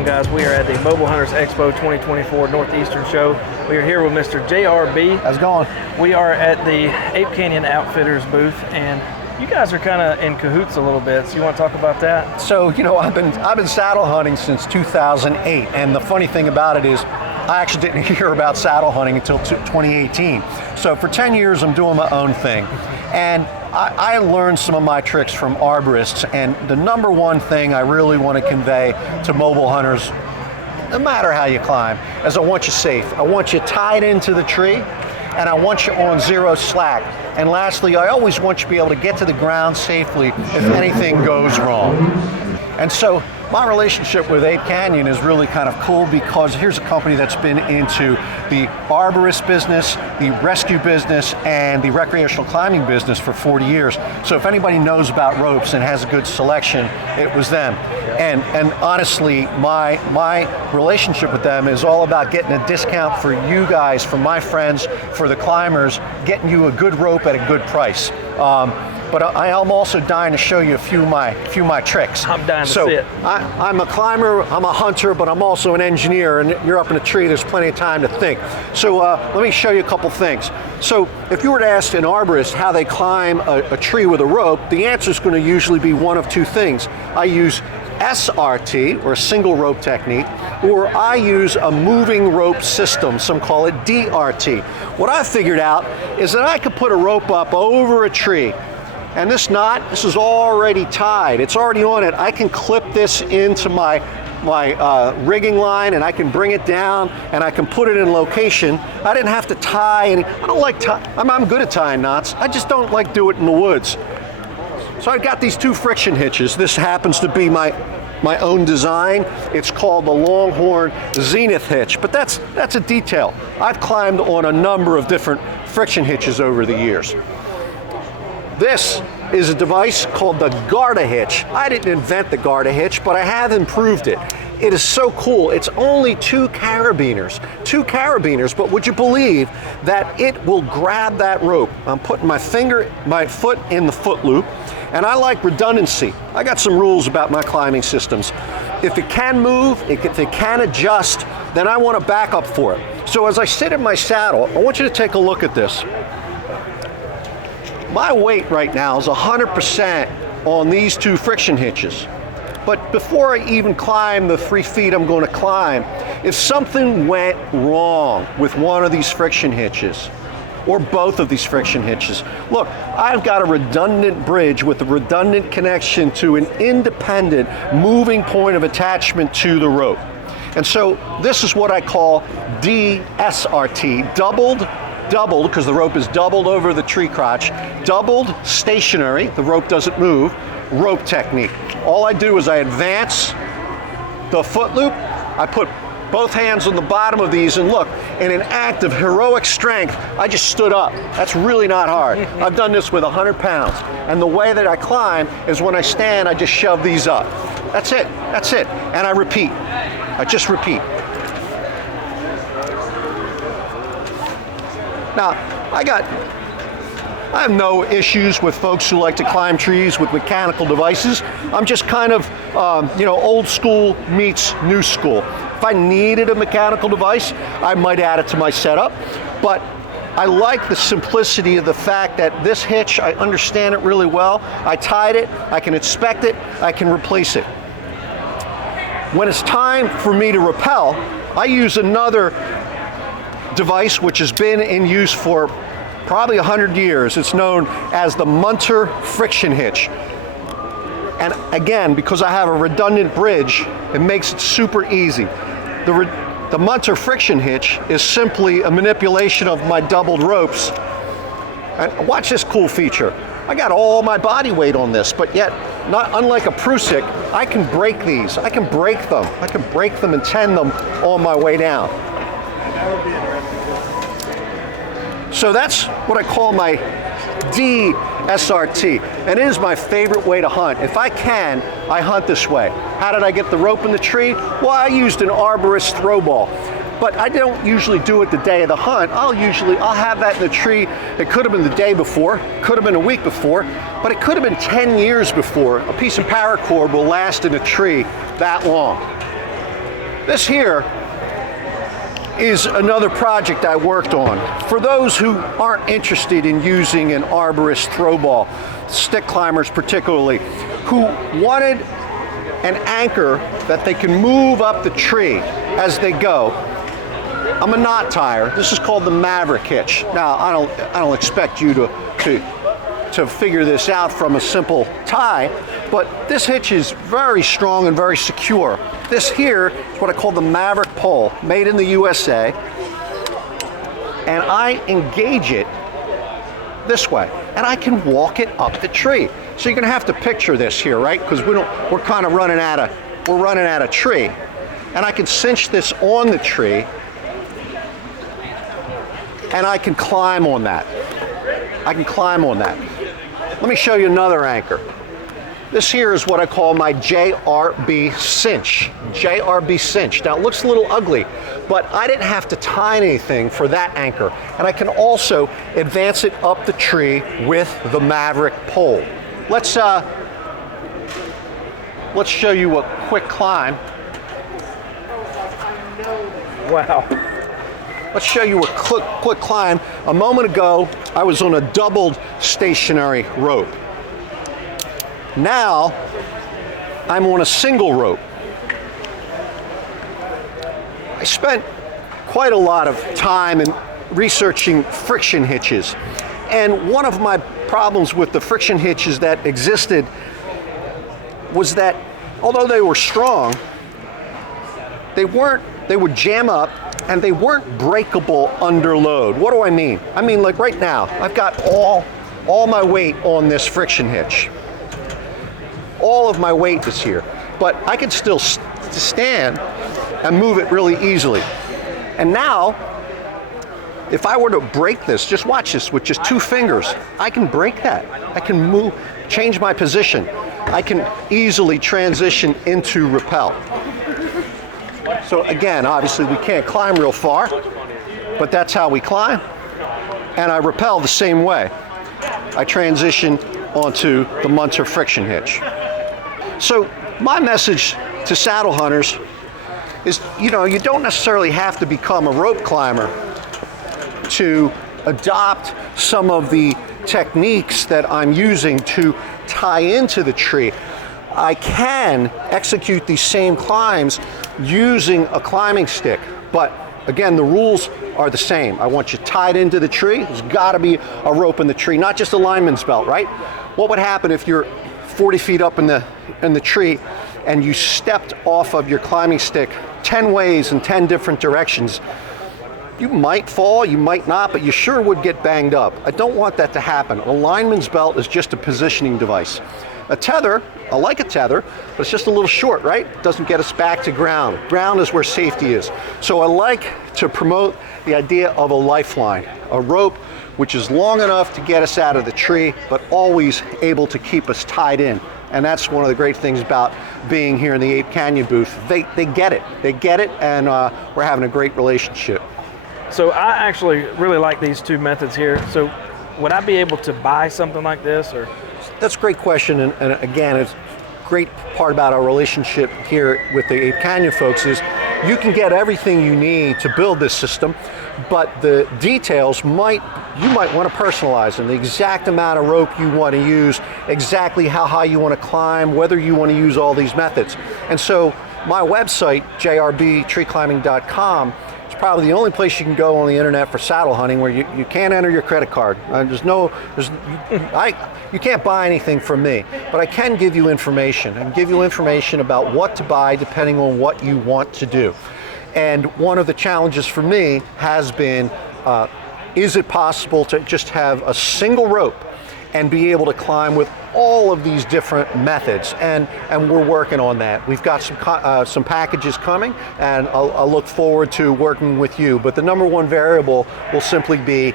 on, guys? We are at the Mobile Hunters Expo 2024 Northeastern show. We are here with Mr. JRB. How's it going? We are at the Ape Canyon Outfitters booth, and you guys are kind of in cahoots a little bit, so you want to talk about that? So, you know, I've been saddle hunting since 2008, and the funny thing about it is I actually didn't hear about saddle hunting until 2018. So for 10 years, I'm doing my own thing. And I learned some of my tricks from arborists, and the number one thing I really want to convey to mobile hunters, no matter how you climb, is I want you safe. I want you tied into the tree, and I want you on zero slack. And lastly, I always want you to be able to get to the ground safely if anything goes wrong. And so my relationship with Ape Canyon is really kind of cool because here's a company that's been into the arborist business, the rescue business, and the recreational climbing business for 40 years. So if anybody knows about ropes and has a good selection, it was them. And honestly, my relationship with them is all about getting a discount for you guys, for my friends, for the climbers, getting you a good rope at a good price. But I'm also dying to show you a few of my tricks. I'm dying to see it. I'm a climber, I'm a hunter, but I'm also an engineer, and you're up in a tree, there's plenty of time to think. So let me show you a couple things. So if you were to ask an arborist how they climb a tree with a rope, the answer is going to usually be one of two things. I use SRT, or a single rope technique, or I use a moving rope system, some call it DRT. What I figured out is that I could put a rope up over a tree, and this knot, this is already tied. It's already on it. I can clip this into my rigging line, and I can bring it down, and I can put it in location. I didn't have to tie any. I don't like tie. I'm good at tying knots. I just don't like do it in the woods. So I've got these two friction hitches. This happens to be my own design. It's called the Longhorn Zenith hitch, but that's a detail. I've climbed on a number of different friction hitches over the years. This is a device called the Garda hitch. I didn't invent the Garda hitch, but I have improved it. It is so cool. It's only two carabiners, but would you believe that it will grab that rope? I'm putting my foot in the foot loop, and I like redundancy. I got some rules about my climbing systems. If it can move, if it can adjust, then I want a backup for it. So as I sit in my saddle, I want you to take a look at this. My weight right now is 100% on these two friction hitches. But before I even climb the 3 feet I'm going to climb, if something went wrong with one of these friction hitches, or both of these friction hitches, look, I've got a redundant bridge with a redundant connection to an independent moving point of attachment to the rope. And so this is what I call DSRT, doubled, because the rope is doubled over the tree crotch, doubled stationary, the rope doesn't move, rope technique. All I do is I advance the foot loop, I put both hands on the bottom of these, and look, in an act of heroic strength, I just stood up. That's really not hard. I've done this with 100 pounds. And the way that I climb is when I stand, I just shove these up. That's it. And I repeat. I just repeat. Now, I have no issues with folks who like to climb trees with mechanical devices. I'm just kind of, old school meets new school. If I needed a mechanical device, I might add it to my setup. But I like the simplicity of the fact that this hitch, I understand it really well. I tied it, I can inspect it, I can replace it. When it's time for me to rappel, I use another device which has been in use for probably 100 years. It's known as the Munter friction hitch. And again, because I have a redundant bridge, it makes it super easy. The Munter friction hitch is simply a manipulation of my doubled ropes. And watch this cool feature. I got all my body weight on this, but yet, not unlike a Prusik, I can break these. I can break them. I can break them and tend them on my way down. So that's what I call my DSRT, and it is my favorite way to hunt. If I can, I hunt this way. How did I get the rope in the tree? Well, I used an arborist throw ball. But I don't usually do it the day of the hunt. I'll have that in the tree. It could have been the day before, could have been a week before, but it could have been 10 years before. A piece of paracord will last in a tree that long. This here is another project I worked on. For those who aren't interested in using an arborist throw ball, stick climbers particularly, who wanted an anchor that they can move up the tree as they go, I'm a knot tire. This is called the Maverick hitch. Now, I don't expect you to figure this out from a simple tie, but this hitch is very strong and very secure. This here is what I call the Maverick pole, made in the USA, and I engage it this way, and I can walk it up the tree. So you're gonna have to picture this here, right? Because we're kind of running out of tree, and I can cinch this on the tree, and I can climb on that. Let me show you another anchor. This here is what I call my JRB cinch. JRB cinch. Now it looks a little ugly, but I didn't have to tie anything for that anchor. And I can also advance it up the tree with the Maverick pole. Let's show you a quick climb. Wow. Let's show you a quick climb. A moment ago, I was on a doubled stationary rope. Now, I'm on a single rope. I spent quite a lot of time in researching friction hitches. And one of my problems with the friction hitches that existed was that although they were strong, they would jam up and they weren't breakable under load. What do I mean? I mean, like right now, I've got all my weight on this friction hitch. All of my weight is here, but I can still stand and move it really easily. And now, if I were to break this, just watch this, with just 2 fingers, I can break that. I can move, change my position. I can easily transition into rappel. So again, obviously we can't climb real far, but that's how we climb. And I rappel the same way. I transition onto the Munter friction hitch. So my message to saddle hunters is, you don't necessarily have to become a rope climber to adopt some of the techniques that I'm using to tie into the tree. I can execute these same climbs using a climbing stick, but again, the rules are the same. I want you tied into the tree. There's got to be a rope in the tree, not just a lineman's belt, right? What would happen if you're 40 feet up in the tree and you stepped off of your climbing stick 10 ways in 10 different directions? You might fall, you might not, but you sure would get banged up. I don't want that to happen. A lineman's belt is just a positioning device. A tether, I like a tether, but it's just a little short, right? It doesn't get us back to ground. Ground is where safety is. So I like to promote the idea of a lifeline, a rope which is long enough to get us out of the tree, but always able to keep us tied in. And that's one of the great things about being here in the Ape Canyon booth. They get it. They get it, and we're having a great relationship. So I actually really like these 2 methods here. So would I be able to buy something like this, or? That's a great question, and again, it's a great part about our relationship here with the Ape Canyon folks is you can get everything you need to build this system, but the details you might want to personalize them, the exact amount of rope you want to use, exactly how high you want to climb, whether you want to use all these methods. And so my website, jrbtreeclimbing.com, probably the only place you can go on the internet for saddle hunting where you can't enter your credit card. You can't buy anything from me, but I can give you information. I can give you information about what to buy depending on what you want to do. And one of the challenges for me has been, is it possible to just have a single rope and be able to climb with all of these different methods, and we're working on that. We've got some packages coming, and I'll look forward to working with you. But the number one variable will simply be,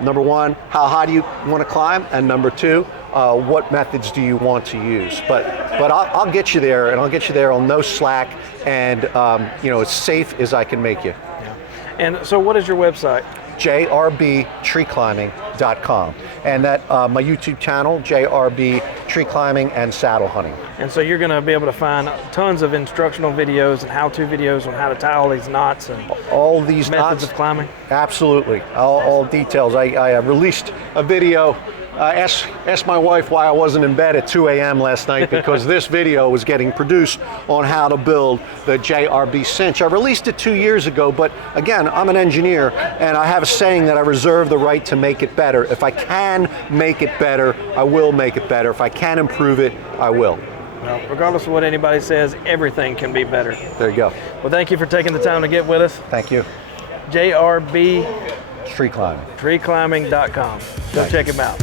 number one, how high do you want to climb, and number two, what methods do you want to use? But I'll get you there, and I'll get you there on no slack, and as safe as I can make you. Yeah. And so what is your website? jrbtreeclimbing.com. And that my YouTube channel, JRB Tree Climbing and Saddle Hunting. And so you're going to be able to find tons of instructional videos and how-to videos on how to tie all these knots and all these methods knots of climbing. Absolutely, all details. I released a video. Asked my wife why I wasn't in bed at 2 a.m. last night, because this video was getting produced on how to build the JRB cinch. I released it 2 years ago, but again, I'm an engineer and I have a saying that I reserve the right to make it better. If I can make it better, I will make it better. If I can improve it, I will. Well, regardless of what anybody says, everything can be better. There you go. Well, thank you for taking the time to get with us. Thank you. JRB Tree climbing. treeclimbing.com. Go check him out.